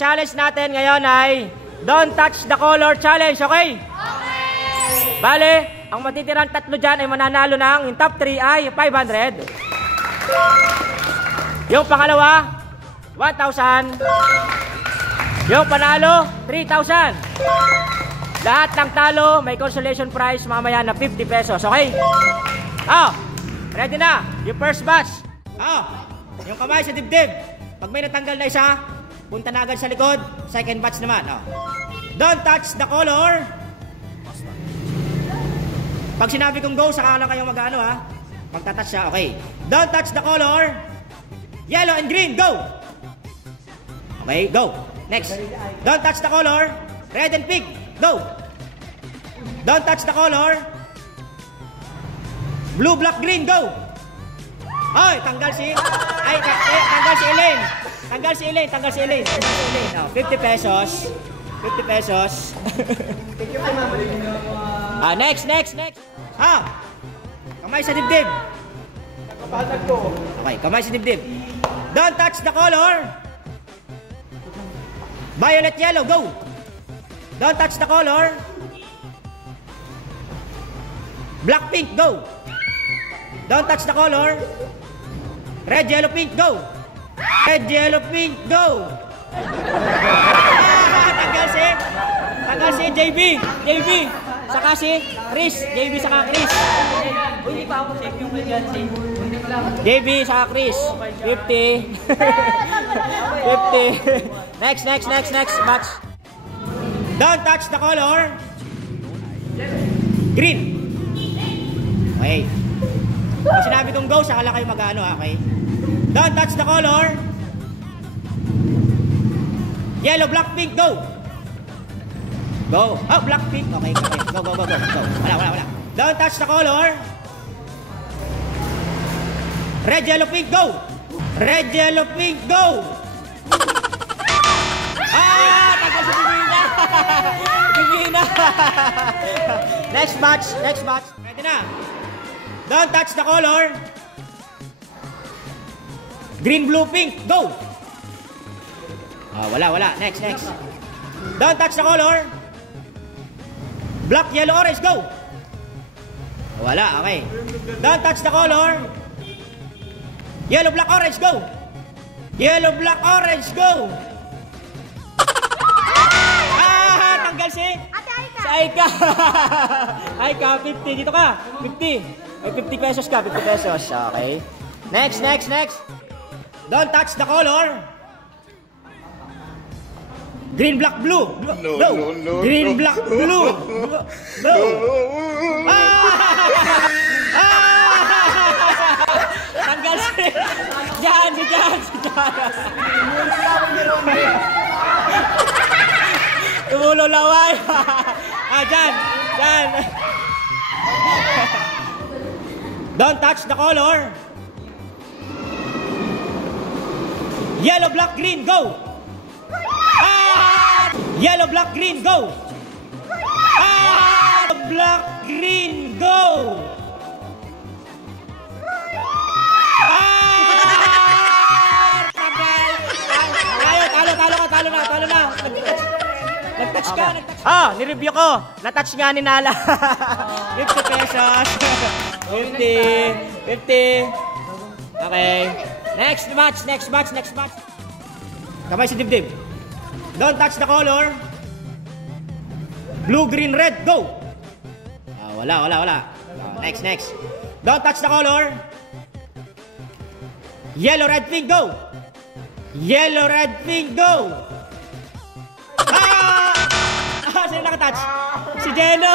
challenge natin ngayon ay don't touch the color challenge, okay? Okay! Bale, ang matitirang tatlo dyan ay mananalo ng yung top 3 ay 500. Yung pangalawa, 1,000. Yung panalo, 3,000. Lahat ng talo, may consolation prize mamaya na 50 pesos, okay? Oh, ready na, yung first batch. Oh, yung kamay sa dibdib. Pag may natanggal na isa, punta na agad sa likod. Second batch naman. Oh. Don't touch the color. Pag sinabi kong go, saka lang kayo mag-ano ha. Pagtatouch siya, okay. Don't touch the color. Yellow and green, go. Okay, go. Next. Don't touch the color. Red and pink, go. Don't touch the color. Blue, black, green, go. Ay, tanggal si Elaine. Tanggal si Elaine. Oh, 50 pesos. 50 pesos. Next. Kamay sa dibdib. Okay, kamay sa dibdib. Don't touch the color. Violet, yellow, go. Don't touch the color. Black, pink, go. Don't touch the color. Red, yellow, pink, go. Red, yellow, pink, go. Tanggal si JB. Saka si Chris. JB saka Chris. Hindi pa ako check yung mediancy. JB saka Chris. 50. 50. Next batch. Don't touch the color. Green. Okay. Pag sinabi kong go, saka lang kayo mag-ano, okay? Don't touch the color. Yellow, black, pink, go. Go. Oh, black, pink. Okay. Go. Wala. Don't touch the color. Red, yellow, pink, go. Red, yellow, pink, go. Tagal si Divina. Next batch. Ready na. Don't touch the color. Green, blue, pink, go. Wala. Next. Don't touch the color. Black, yellow, orange, go. Wala, okay. Don't touch the color. Yellow, black, orange, go. Yellow, black, orange, go. Tanggal si Aika. Aika, 50. Dito ka. 50. May 50 pesos ka. 50 pesos. Okay. Next. Don't touch the color. Green, black, blue. No. Green, black, blue. No. Tanggal si Jan. Tumulo laway. Jan. Don't touch the color. Yellow, black, green, go. Yellow, black, green, go. Black, green, go. Talo na. Nag-touch ka. Nireview ko. Na-touch nga ni Nala. 50 pesos. 50. Okay. Next batch. Kamay si dibdib. Don't touch the color. Blue, green, red, go. Wala. Next. Don't touch the color. Yellow, red, pink, go. Yellow, red, pink, go. Sino nakatouch? Si Jeno.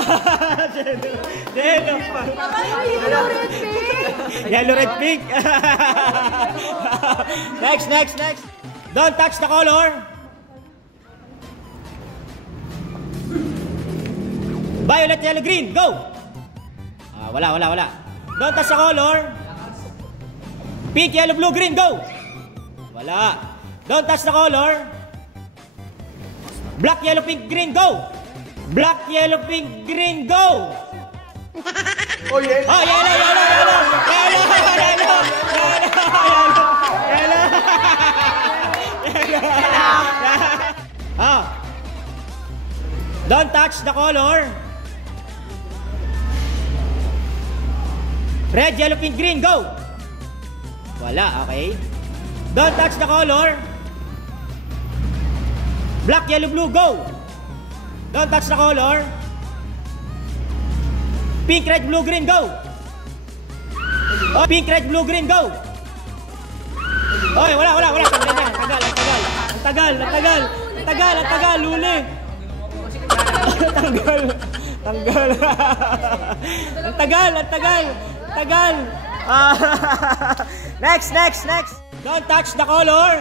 Yellow, red, pink. Next. Don't touch the color. Violet, yellow, green, go. Wala. Don't touch the color. Pink, yellow, blue, green, go. Wala. Don't touch the color. Black, yellow, pink, green, go. Black, yellow, pink, green, go. Yellow. Yellow. Don't touch the color. Red, yellow, pink, green, go! Wala, okay. Don't touch the color. Black, yellow, blue, go! Don't touch the color. Pink, red, blue, green, go! Oh, pink, red, blue, green, go! Oy, wala. Tagal na. Ang tagal. Luli. Ang tagal. Next. Don't touch the color.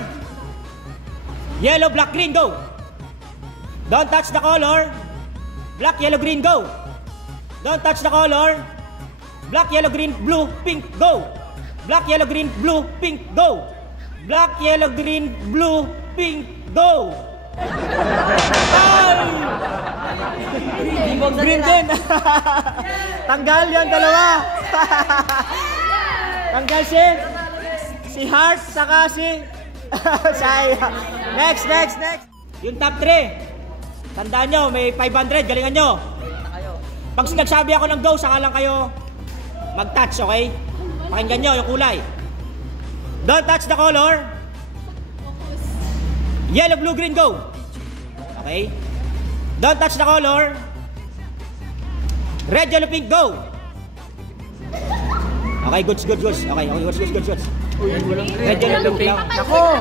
Yellow, black, green, go. Don't touch the color. Black, yellow, green, go. Don't touch the color. Black, yellow, green, blue, pink, go. Black, yellow, green, blue, pink, go. Black, yellow, green, blue, pink, go. Ay! Green din. Tanggal yan, dalawa. Tanggal si Heart, saka si Next. Yung top 3. Tandaan nyo, may 500. Galingan nyo. Pag nagsabi ako ng go, saka lang kayo mag-touch, okay? Pakinggan nyo yung kulay. Don't touch the color. Yellow, blue, green, go. Okay? Don't touch the color. Red, yellow, pink, go. Okay, goods. Okay, goods. Red, yellow, pink lang. Ako!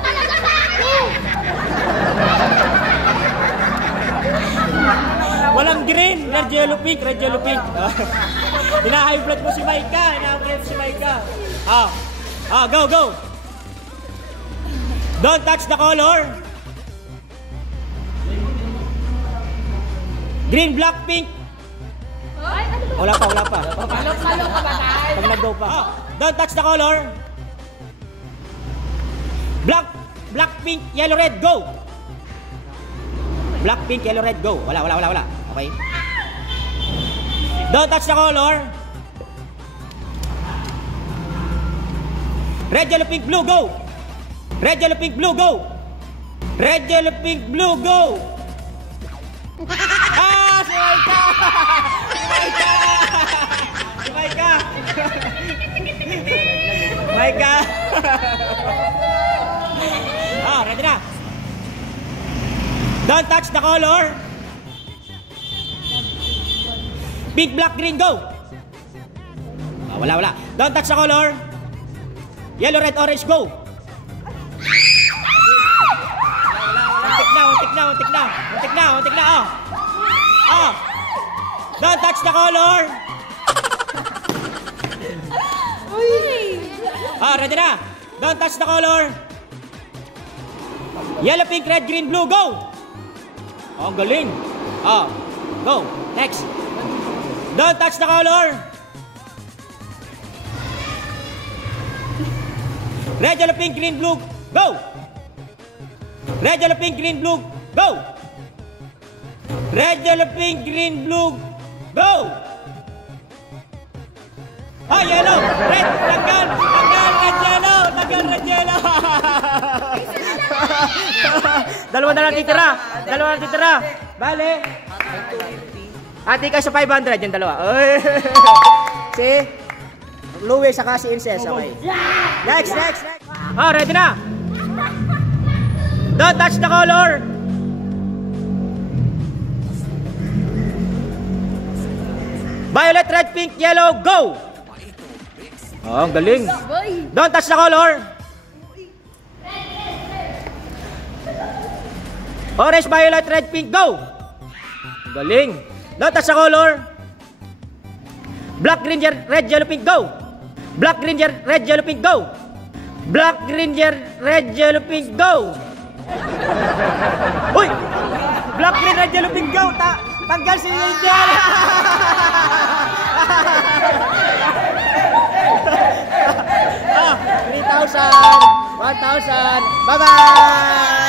Walang green. Red, yellow, pink. Hina-high blood mo si Maika. Go. Don't touch the color. Green, black, pink. Wala pa. Palok ka ba tayo? Pag nag-go pa. Don't touch the color. Black, pink, yellow, red, go. Black, pink, yellow, red, go. Wala. Okay. Don't touch the color. Red, yellow, pink, blue, go. Red, yellow, pink, blue, go. Red, yellow, pink, blue, go. Si Maika. Ready na. Don't touch the color. Pink, black, green, go. Wala. Don't touch the color. Yellow, red, orange, go. Untik na. Don't touch the color. Ready na. Don't touch the color. Yellow, pink, red, green, blue, go. Ang galing. Go. Next. Don't touch the color. Red, yellow, pink, green, blue, go. Red, yellow, pink, green, blue, go. Red, yellow, pink, green, blue, go. Yellow, red, tanggal, red, yellow. Dalawa na lang titira. Bale. Ati kayo sa 500, yung dalawa. Si Louie saka si Inces, okay. Next. Ready na. Don't touch the color. Violet, red, pink, yellow, go. Ang galing. Don't touch the color. Orange, violet, red, pink, go. Galing. Don't touch the color. Black, green, red, yellow, pink, go. Black, green, red, yellow, pink, go. Black, green, red, yellow, pink, go. Uy! Black, green, red, yellow, pink, go. Tanggal si Angel. 3,000, 1,000. Bye-bye.